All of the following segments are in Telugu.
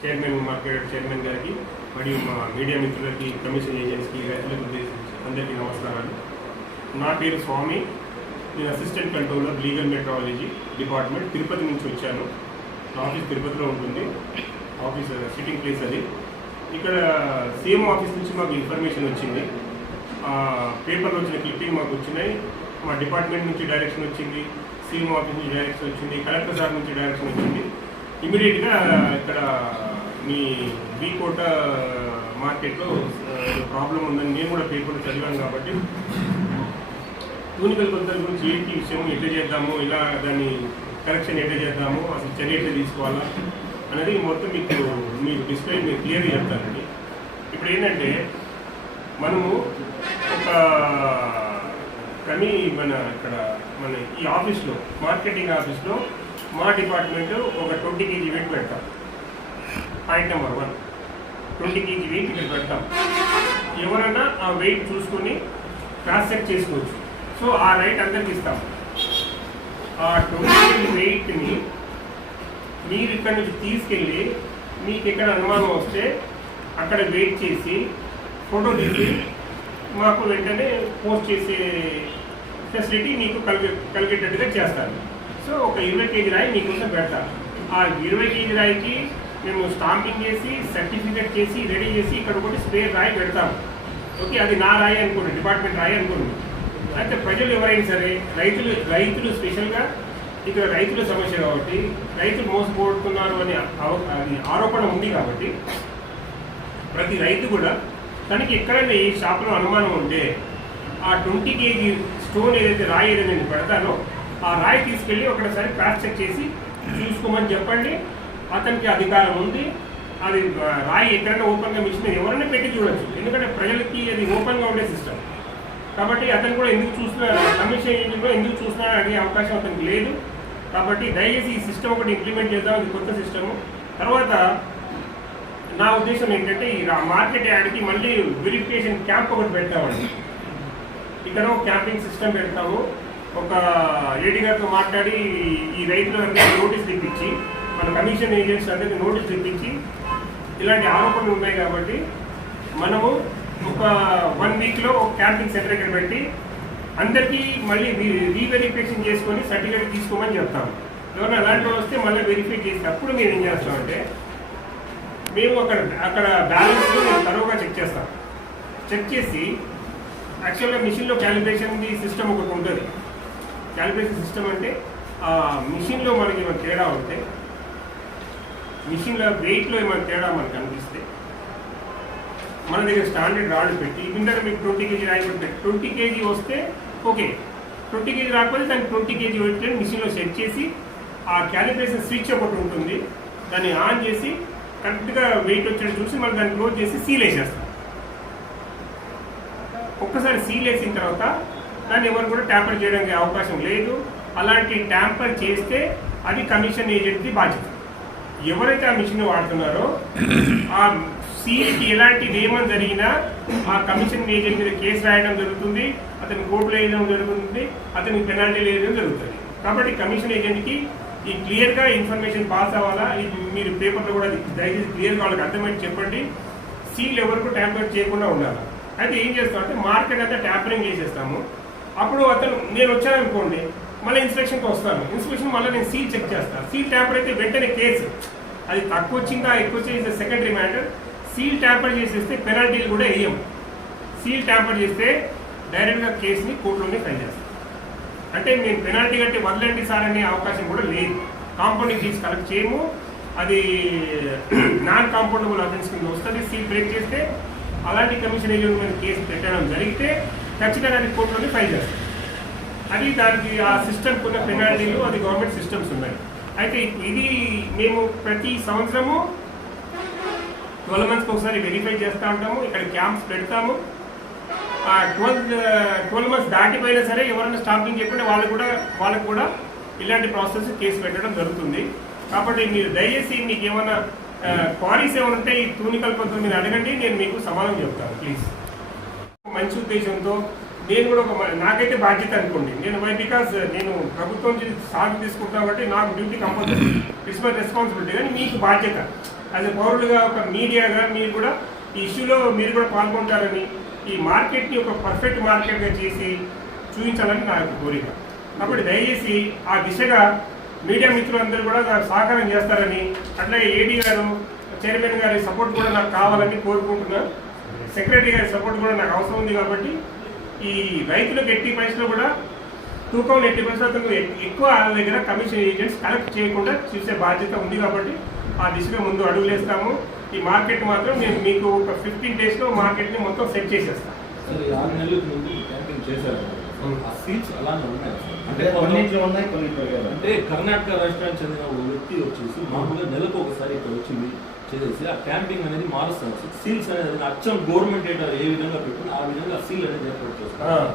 చైర్మన్ మార్కెట్ చైర్మన్ గారికి మరియు మా మీడియా మిత్రులకి, కమిషన్ ఏజెంట్స్కి, రైతులకు ఉద్దేశించి అందరికీ నమస్కారాలు. నా పేరు స్వామి. నేను assistant controller legal metrology department Tirupati నుంచి వచ్చాను. నా ఆఫీస్ తిరుపతిలో ఉంటుంది. ఆఫీస్ సిట్టింగ్ ప్లేస్ అది. ఇక్కడ సీఎం ఆఫీస్ నుంచి మాకు ఇన్ఫర్మేషన్ వచ్చింది. పేపర్లో వచ్చిన క్లిప్పింగ్ మాకు వచ్చినాయి. మా డిపార్ట్మెంట్ నుంచి డైరెక్షన్ వచ్చింది, సీఎం ఆఫీస్ నుంచి డైరెక్షన్ వచ్చింది, కలెక్టర్ సార్ నుంచి డైరెక్షన్ వచ్చింది. ఇమీడియట్గా ఇక్కడ మీ బీకోట మార్కెట్లో ప్రాబ్లం ఉందని నేను కూడా పేపర్లో చదివాను. కాబట్టి టూనికల్ కొలతల గురించి ఏంటి విషయం, ఎట్లా చేద్దాము, ఇలా దాన్ని కరెక్షన్ ఎట్లా చేద్దాము, అసలు చర్య ఎట్లా తీసుకోవాలా అనేది మొత్తం మీకు డిస్ప్లే మీరు క్లియర్గా చెప్తానండి. ఇప్పుడు ఏంటంటే మనము ఒక మన ఈ ఆఫీస్లో, మార్కెటింగ్ ఆఫీస్లో మా డిపార్ట్మెంట్ ఒక 20 kg వెయిట్ పెడతాం. పాయింట్ నెంబర్ 1, 20 kg వెయిట్ ఇక్కడ పెడతాం. ఎవరన్నా ఆ వెయిట్ చూసుకొని క్రాస్ చెక్ చేసుకోవచ్చు. సో ఆ రైట్ అందరికి ఇస్తాం. ఆ 20 kg వెయిట్ని మీరు ఇక్కడ నుంచి తీసుకెళ్ళి మీకు ఎక్కడ అనుమానం వస్తే అక్కడ వెయిట్ చేసి ఫోటో తీసి మాకు వెంటనే పోస్ట్ చేసే ఫెసిలిటీ మీకు కలిగేటట్టుగా చేస్తారు. సో ఒక 20 kg రాయి మీకోసం పెడతారు. ఆ 20 kg రాయికి మేము స్టాంపింగ్ చేసి, సర్టిఫికేట్ చేసి, రెడీ చేసి ఇక్కడ ఒకటి స్పేర్ రాయి పెడతాము. ఓకే, అది నా రాయి అనుకోండి, డిపార్ట్మెంట్ రాయి అనుకోండి. అయితే ప్రజలు ఎవరైనా సరే, రైతులు స్పెషల్గా ఇక్కడ రైతుల సమస్య కాబట్టి, రైతులు మోసపోతున్నారు అనే ఆరోపణ ఉంది. కాబట్టి ప్రతి రైతు కూడా తనకి ఎక్కడైనా ఈ షాప్లో అనుమానం ఉంటే ఆ 20 kg స్టోన్ ఏదైతే రాయి ఏదైతే నేను పెడతానో ఆ రాయి తీసుకెళ్ళి ఒకసారి క్రాస్ చెక్ చేసి చూసుకోమని చెప్పండి. అతనికి అధికారం ఉంది. అది రాయి ఎక్కడైనా ఓపెన్గా మిషన్ ఎవరైనా పెట్టి చూడొచ్చు. ఎందుకంటే ప్రజలకి అది ఓపెన్గా ఉండే సిస్టమ్ కాబట్టి అతను కూడా ఎందుకు చూస్తున్నారు, కమిషన్ ఏజెంట్లో ఎందుకు చూస్తున్నారని అడిగే అవకాశం అతనికి లేదు. కాబట్టి దయచేసి ఈ సిస్టమ్ ఒకటి ఇంప్లిమెంట్ చేద్దాం. ఇది కొత్త సిస్టము. తర్వాత నా ఉద్దేశం ఏంటంటే ఈ మార్కెట్ యాడ్కి మళ్ళీ వెరిఫికేషన్ క్యాంప్ ఒకటి పెడతామండి. ఇక్కడ ఒక క్యాంపింగ్ సిస్టమ్ పెడతాము. ఒక ఏడీ గారితో మాట్లాడి ఈ రైతులందరికీ నోటీస్ తెప్పించి, మన కమిషన్ ఏజెంట్స్ అందరికీ నోటీస్ తెప్పించి, ఇలాంటి ఆరోపణలు ఉన్నాయి కాబట్టి మనము ఒక 1 వీక్లో ఒక క్యాంపింగ్ సెంటర్ ఇక్కడ పెట్టి అందరికీ మళ్ళీ రీవెరిఫికేషన్ చేసుకొని సర్టిఫికేట్ తీసుకోమని చెప్తాము. ఎవరైనా అలాంటి వస్తే మళ్ళీ వెరిఫై చేసి అప్పుడు మేము ఏం చేస్తామంటే మేము అక్కడ బ్యాలెన్స్ మేము తరువుగా చెక్ చేస్తాం. చెక్ చేసి యాక్చువల్గా మిషన్లో క్యాలిబ్రేషన్ సిస్టమ్ ఒకటి ఉంటుంది. క్యాలిబ్రేషన్ సిస్టమ్ అంటే మిషన్లో మనకి ఏమైనా తేడా ఉంటే, మిషన్లో వెయిట్లో ఏమైనా తేడా మనకు అనిపిస్తే మన దగ్గర స్టాండర్డ్ రాడ్ పెట్టి, ఇందాక మీకు 20 kg రాయి పెట్టి 20 kg వస్తే ఓకే, 20 kg రాకపోతే దానికి 20 kg వెయిట్ మిషన్లో సెట్ చేసి ఆ క్యాలిబ్రేషన్ స్విచ్ ఒకటి ఉంటుంది, దాన్ని ఆన్ చేసి కరెక్ట్గా వెయిట్ వచ్చేది చూసి మనం దాన్ని క్లోజ్ చేసి సీల్ వేసేస్తాం. ఒక్కసారి సీల్ వేసిన తర్వాత దాన్ని ఎవరు కూడా ట్యాంపర్ చేయడానికి అవకాశం లేదు. అలాంటి ట్యాంపర్ చేస్తే అది కమిషన్ ఏజెంట్ది బాధ్యత. ఎవరైతే ఆ మిషన్ వాడుతున్నారో ఆ సీల్కి ఎలాంటి నియమం జరిగినా ఆ కమిషన్ ఏజెంట్ మీద కేసు రాయడం జరుగుతుంది, అతని కోర్టులో వేయడం జరుగుతుంది, అతనికి పెనాల్టీలు వేయడం జరుగుతుంది. కాబట్టి కమిషన్ ఏజెంట్కి ఈ క్లియర్గా ఇన్ఫర్మేషన్ పాస్ అవ్వాలా. ఇది మీరు పేపర్లో కూడా దయచేసి క్లియర్గా వాళ్ళకి అర్థమైతే చెప్పండి. సీల్ ఎవరికి ట్యాంపర్ చేయకుండా ఉండాలి. అయితే ఏం చేస్తామంటే మార్కెట్ అంతా ట్యాంపరింగ్ చేసేస్తాము. అప్పుడు నేను వచ్చాను అనుకోండి, మళ్ళీ ఇన్స్పెక్షన్కి వస్తాను. ఇన్స్పెక్షన్ మళ్ళీ నేను సీల్ చెక్ చేస్తాను. సీల్ ట్యాంపర్ అయితే వెంటనే కేసు, అది తక్కువ వచ్చిందా ఎక్కువ వచ్చేది సెకండరీ మ్యాటర్. సీల్ ట్యాంపర్ చేసేస్తే పెనాల్టీలు కూడా వేయం. సీల్ ట్యాంపర్ చేస్తే డైరెక్ట్గా కేసుని కోర్టులోనే ఫైల్ చేస్తాం. అంటే మేము పెనాల్టీ కట్టి వదలండి సార్ అనే అవకాశం కూడా లేదు. కాంపౌండింగ్ ఫీజు కలెక్ట్ చేయము. అది నాన్ కాంపౌండబుల్ అఫెన్స్ కింద వస్తుంది. సీల్ బ్రేక్ చేస్తే అలాంటి కమిషన్ ఏజెంట్ మీద కేసు పెట్టడం జరిగితే ఖచ్చితంగా అది కోర్టులోనే ఫైల్ చేస్తాం. అది దానికి ఆ సిస్టమ్ ఉన్న పెనాల్టీలు, అది గవర్నమెంట్ సిస్టమ్స్ ఉన్నాయి. అయితే ఇది మేము ప్రతి సంవత్సరము 12 monthsకి ఒకసారి వెరిఫై చేస్తూ ఉంటాము. ఇక్కడ క్యాంప్స్ పెడతాము. 12 months దాటిపోయినా సరే ఎవరైనా స్టాంపింగ్ చెప్పినా వాళ్ళకు కూడా ఇలాంటి ప్రాసెస్ కేసు పెట్టడం జరుగుతుంది. కాబట్టి మీరు దయచేసి మీకు ఏమైనా క్వారీస్ ఏమైనా ఉంటే ఈ టూనికల్ పద్ధతి మీద అడగండి, నేను మీకు సమాధానం చెప్తాను ప్లీజ్. మంచి ఉద్దేశంతో నేను కూడా నాకైతే బాధ్యత అనుకోండి. బికాస్ నేను ప్రభుత్వం నుంచి సాగు తీసుకుంటాను కాబట్టి నాకు duty compulsory, it's my responsibility. కానీ మీకు బాధ్యత యాజ్ ఎ పౌరులుగా ఒక మీడియాగా మీరు కూడా ఈ ఇష్యూలో మీరు కూడా పాల్గొంటారని, ఈ మార్కెట్ని ఒక పర్ఫెక్ట్ మార్కెట్గా చేసి చూపించాలని నా యొక్క కోరిక. కాబట్టి దయచేసి ఆ దిశగా మీడియా మిత్రులందరూ కూడా నాకు సహకారం చేస్తారని, అట్లాగే ఏడీ గారు చైర్మన్ గారి సపోర్ట్ కూడా నాకు కావాలని కోరుకుంటున్నాను. సెక్రటరీ గారి సపోర్ట్ కూడా నాకు అవసరం ఉంది. కాబట్టి ఈ రైతులకు 80% కూడా తూకం 80% ఎక్కువ వాళ్ళ దగ్గర కమిషన్ ఏజెంట్స్ కలెక్ట్ చేయకుండా చూసే బాధ్యత ఉంది. కాబట్టి ఆ దిశగా ముందు అడుగులేస్తాము. ఈ మార్కెట్ మాత్రం నేను మీకు ఒక 15 daysలో మార్కెట్ని మొత్తం సెట్ చేసేస్తాను. అంటే కర్ణాటక రాష్ట్రానికి చెందిన ఒక వ్యక్తి వచ్చేసి మామూలుగా నెలకు ఒకసారి ఇక్కడ వచ్చింది చేసేసి ఆ క్యాంపింగ్ అనేది మారుస్తాను. సీల్స్ అనేది అచ్చం గవర్నమెంట్ డేటా ఏ విధంగా పెట్టుకుని ఆ విధంగా సీల్ అనేది ఏర్పాటు చేస్తారు.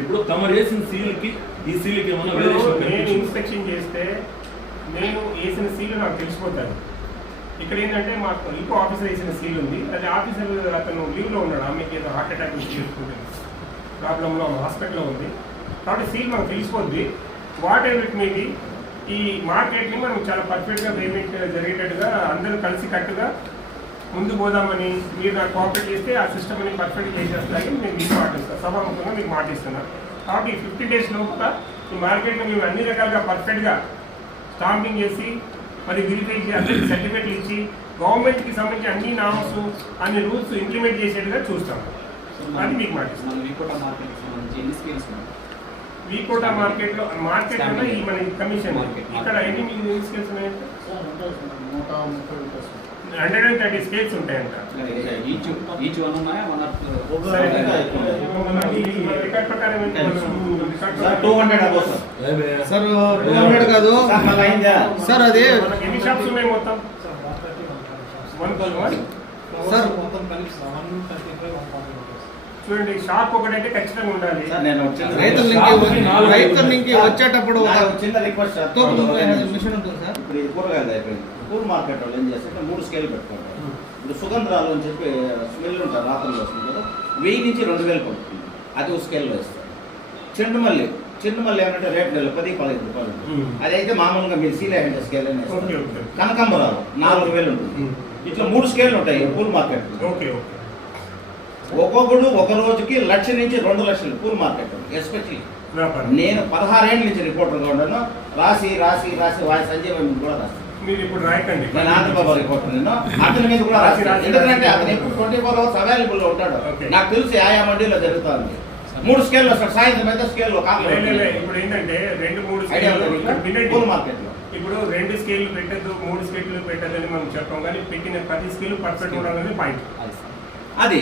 ఇప్పుడు తమరు వేసిన సీల్కి ఈ సీల్కి ఏమన్నా నేను ఇన్స్పెక్షన్ చేస్తే నేను వేసిన సీల్ నాకు తెలిసిపోతాను. ఇక్కడ ఏంటంటే మాకు ఇంకో ఆఫీసర్ వేసిన సీల్ ఉంది. అది ఆఫీసర్ అతను లీవ్లో ఉన్నాడు, ఆమెకి ఏదో హార్ట్ అటాక్ చేసుకుంటుంది, ప్రాబ్లంలో హాస్పిటల్లో ఉంది. కాబట్టి సీల్ మనకు తెలిసిపోద్ది. వాట్ ఎవర్ ఇట్ మేబీ ఈ మార్కెట్ని మనం చాలా పర్ఫెక్ట్గా పేమెంట్ జరిగేటట్టుగా అందరూ కలిసి కట్టుగా ముందు పోదామని మీరు నాకు కోఆపరేట్ చేస్తే ఆ సిస్టమ్ అని పర్ఫెక్ట్ చేసేస్తారని నేను మీకు మాటిస్తాను, సభాముఖంగా మీకు మాటిస్తున్నాను. కాబట్టి 50 days లోపల ఈ మార్కెట్ని మేము అన్ని రకాలుగా పర్ఫెక్ట్గా స్టాంపింగ్ చేసి మరి వెరిఫై చేసి అందరికీ సర్టిఫికేట్లు ఇచ్చి గవర్నమెంట్కి సంబంధించి అన్ని నామ్స్ అన్ని రూల్స్ ఇంప్లిమెంట్ చేసేట్టుగా చూస్తాం. అది మీకు మాటిస్తాను. వీకోటా మార్కెట్లో ఈ మన కమిషన్ ఇక్కడ ఎన్ని స్కేల్స్ ఉన్నాయంటే 130 స్కేల్స్ ఉంటాయంట. రికార్డ్ ప్రకారం 200 సార్ 200 కాదు సార్. అది మనకి ఎన్ని షాప్స్ ఉన్నాయి మొత్తం? 1 సార్ చూడండి, షాప్ ఒకటైతే ఖచ్చితంగా ఉండాలి. రైతుల నుంచి వచ్చేటప్పుడు చిన్న రిక్వెస్ట్ మిషన్ ఉంటుంది సార్. ఇప్పుడు ఇది కూరగాయలు అయిపోయింది. కూర మార్కెట్ వాళ్ళు ఏం చేస్తే 3 స్కేల్ పెట్టుకుంటారు. ఇప్పుడు సుగంధరాలు అని చెప్పి స్మెల్ ఉంటారు, రాత్రులు వస్తుంది కదా, 1000 నుంచి 2000 పడుతుంది. అది ఒక స్కేల్లో వేస్తారు. చెండుమల్లి ఏమంటే రేట్ 10-15 రూపాయలు. అదైతే మామూలుగా మీరు సీలే అంటే స్కేల్ అని వేస్తారు. కనకాంబరాలు 4000 ఉంటుంది. ఇట్లా 3 స్కేల్ ఉంటాయి పూల్ మార్కెట్. ఒక్కొక్కడు ఒక రోజుకి 1,00,000 నుంచి 2 లక్షలు పూల్ మార్కెట్. ఎస్పెషల్లీ నేను 16 ఏళ్ళ నుంచి రిపోర్టర్గా ఉన్నాను. రాసి వాయి సంజయ్ కూడా రాస్తాను. మీరు ఇప్పుడు రాయకండి, నేను ఆంధ్రబాబు రిపోర్టర్. నేను అతని మీద కూడా రాసి ఎందుకంటే అతను ఎప్పుడు 24 hours అవైలబుల్ లో ఉంటాడు. నాకు తెలిసి ఆయా మండీలో జరుగుతుంది. 3 స్కేల్ వస్తాడు, సాయంత్రం పెద్ద స్కేల్ ఇప్పుడు ఏంటంటే 2-3 పూల్ మార్కెట్ లో ఇప్పుడు 2 స్కేల్ పెట్టద్దు 3 స్కేల్ పెట్టద్దని మనం చెప్పాం. కానీ పెట్టిన 10 స్కేల్ పర్ఫెక్ట్ ఉండాలని పాయింట్. అది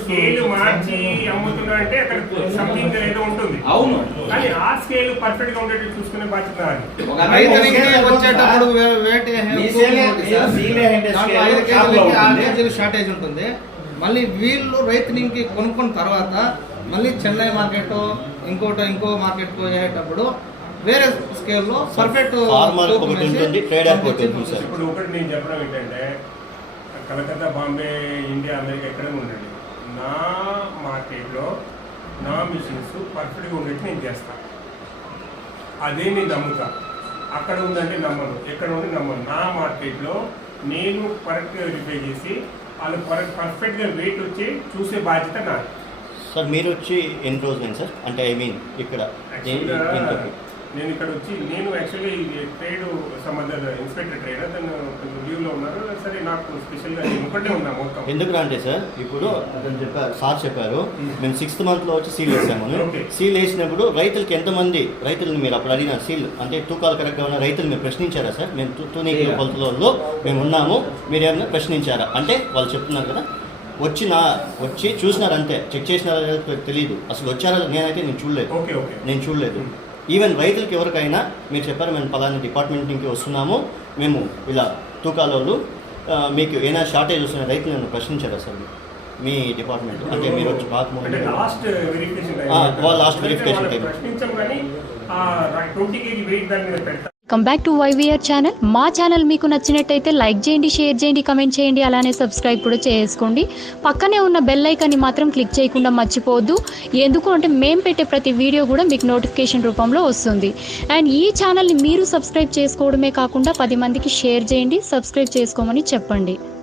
స్కేల్ మార్చి అమ్ముతున్నా అంటే అక్కడ సంథింగ్ ఏదో ఉంటుంది. అవును, కానీ ఆ స్కేల్ పర్ఫెక్ట్ గా ఉండేది చూసుకునే బాధ్యత షార్టేజ్ ఉంటుంది. మళ్ళీ వీళ్ళు రైతునికి కొనుక్కున్న తర్వాత మళ్ళీ చెన్నై మార్కెట్ ఇంకో మార్కెట్ పోయేటప్పుడు వేరే స్కేల్లో పర్ఫెక్ట్. ఇప్పుడు ఒకటి నేను చెప్పడం ఏంటంటే కలకత్తా, బాంబే, ఇండియా, అమెరికా ఎక్కడ ఉండండి, నా మార్కెట్లో నా మిషన్స్ పర్ఫెక్ట్గా ఉండేది నేను చేస్తాను. అదే నేను నమ్ముతా. అక్కడ ఉందంటే నమ్మను, ఎక్కడ ఉంది నమ్మను. నా మార్కెట్లో నేను కరెక్ట్గా వెరిఫై చేసి వాళ్ళు పర్ఫెక్ట్గా వెయిట్ వచ్చి చూసే బాధ్యత నాది. సార్ మీరు వచ్చి ఎన్ని రోజులైంది సార్? అంటే ఐ మీన్ ఇక్కడ నేను ఇక్కడ వచ్చి నేను యాక్చువల్లీ ట్రేడ్ సంబంధ ఇన్స్పెక్టర్ ట్రేడ్ అతను లీవ్లో ఉన్నారు. సరే నాకు స్పెషల్గా నేను ఒకటే ఉన్నా మొత్తం. ఎందుకు అంటే సార్ ఇప్పుడు అతను సార్ చెప్పారు మేము 6th monthలో వచ్చి సీల్ వేసాము. సీల్ వేసినప్పుడు రైతులకి ఎంతమంది రైతులను మీరు అప్పుడు అడిగిన సీల్ అంటే తూకాలు కరెక్ట్గా ఉన్న రైతులు మీరు ప్రశ్నించారా సార్? మేము తూనీకి కొలతలలో మేము ఉన్నాము, మీరు ఏమైనా ప్రశ్నించారా అంటే వాళ్ళు చెప్తున్నారు కదా వచ్చి చూసినారంతే, చెక్ చేసినారా తెలియదు. అసలు వచ్చారా నేనైతే నేను చూడలేదు. ఈవెన్ రైతులకి ఎవరికైనా మీరు చెప్పారు మేము పలానా డిపార్ట్మెంట్ నుంచి వస్తున్నాము, మేము ఇలా తూకాలోళ్ళు మీకు ఏమైనా షార్టేజ్ వస్తున్న రైతులను ప్రశ్నించారా సార్ మీ డిపార్ట్మెంట్? అంటే మీరు వచ్చి లాస్ట్ వెరిఫికేషన్ వెరిఫికేషన్ ప్రశ్నించాం కానీ 20 kg వెయిట్ దాని మీద పెడతాం. Come back to YVR channel. మా ఛానల్ మీకు నచ్చినట్టయితే లైక్ చేయండి, షేర్ చేయండి, కమెంట్ చేయండి, అలానే సబ్స్క్రైబ్ కూడా చేసుకోండి. పక్కనే ఉన్న బెల్ ఐకాన్ని మాత్రం క్లిక్ చేయకుండా మర్చిపోవద్దు. ఎందుకు అంటే మేము పెట్టే ప్రతి వీడియో కూడా మీకు నోటిఫికేషన్ రూపంలో వస్తుంది. అండ్ ఈ ఛానల్ని మీరు సబ్స్క్రైబ్ చేసుకోవడమే కాకుండా 10 మందికి షేర్ చేయండి, సబ్స్క్రైబ్ చేసుకోమని చెప్పండి.